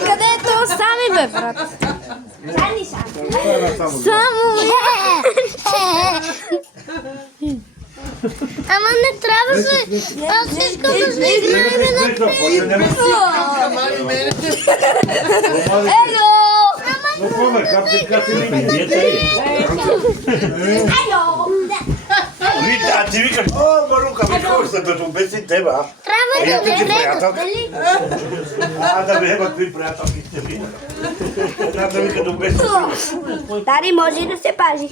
Къде е то остави, бе, брат? Само Ама не трябваше. Аз искам да се играем на Ело! No come, cazzo Rita, ti dico, oh Maruca, mi costa per un pezzo in te, va? Трябва да приятел. дали? Да ме има какви приятелки сте ви. Да ми като без. Дари, може и да се пази.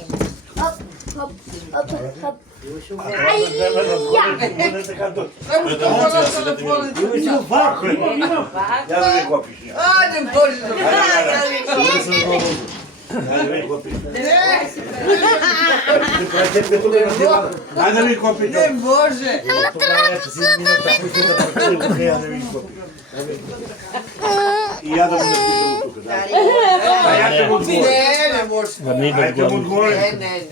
Ja da mi kopiš. Ajde, Bože, da Ajde da mi kopiš. ne može. I ja da mi napišem tuka. A ja ću mu odgovoriti. Ne može. Ja ću mu odgovoriti. Ne.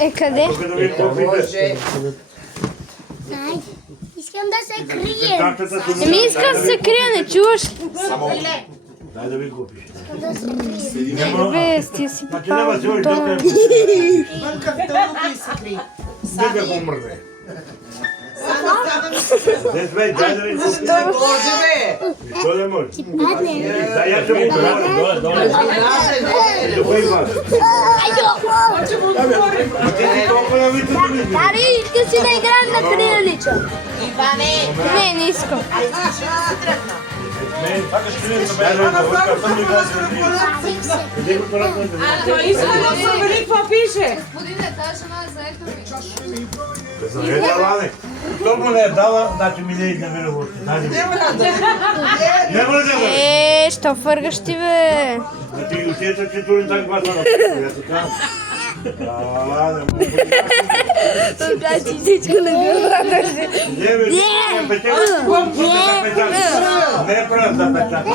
Е, къде? Тука да ми копите. Može. Искам да се крием. Картата си Еми искам да се крия, не чуваш? Дай да ми купиш. Бе, стия си Значи попал няма в си още бутона. Нека го мръдне. Дес бе, дай да ми купиш. Ne može, be. Що не може? Дай я ще му отговоря. Да го има. А ти си толкова на вито да видиш. Дари, искаш си да играем на криялича? Иване, Не, не искам. Дай да ми отговоря, съм ли глас на три. Къде го поръкна? какво пише? Господине, тази жена е заето ми. Ето, Лане. Кто му не е дала, значи ми не идне мене въобще. Не може да бъде. Е, що фъргаш ти, бе? Да ти отиета, че турин так гласа на пътя. Така. Не може. Така си всичко на главата си. Не, бе, не печел. Не прав да печел.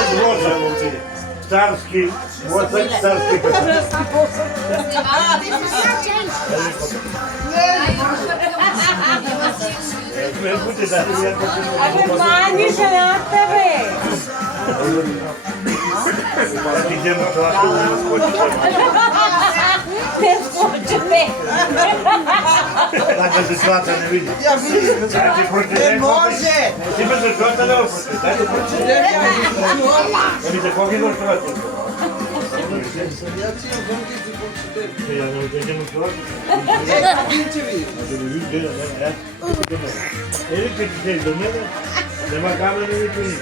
От лоша му ти. Царски. Вот царски печел. Абе, мани жената, бе! Идем на това, да скочи. Не скочите! Така се тлата не види. Дайте Ne прочетем. može. Ти ме за тлата не опрете. Дайте прочетем. Ами за кого ги дошла? Ja ću imam donkicu početi. Я не отидем от това. Pinčevi. Да не види, да не. Или като се до мене, нема камера, не види.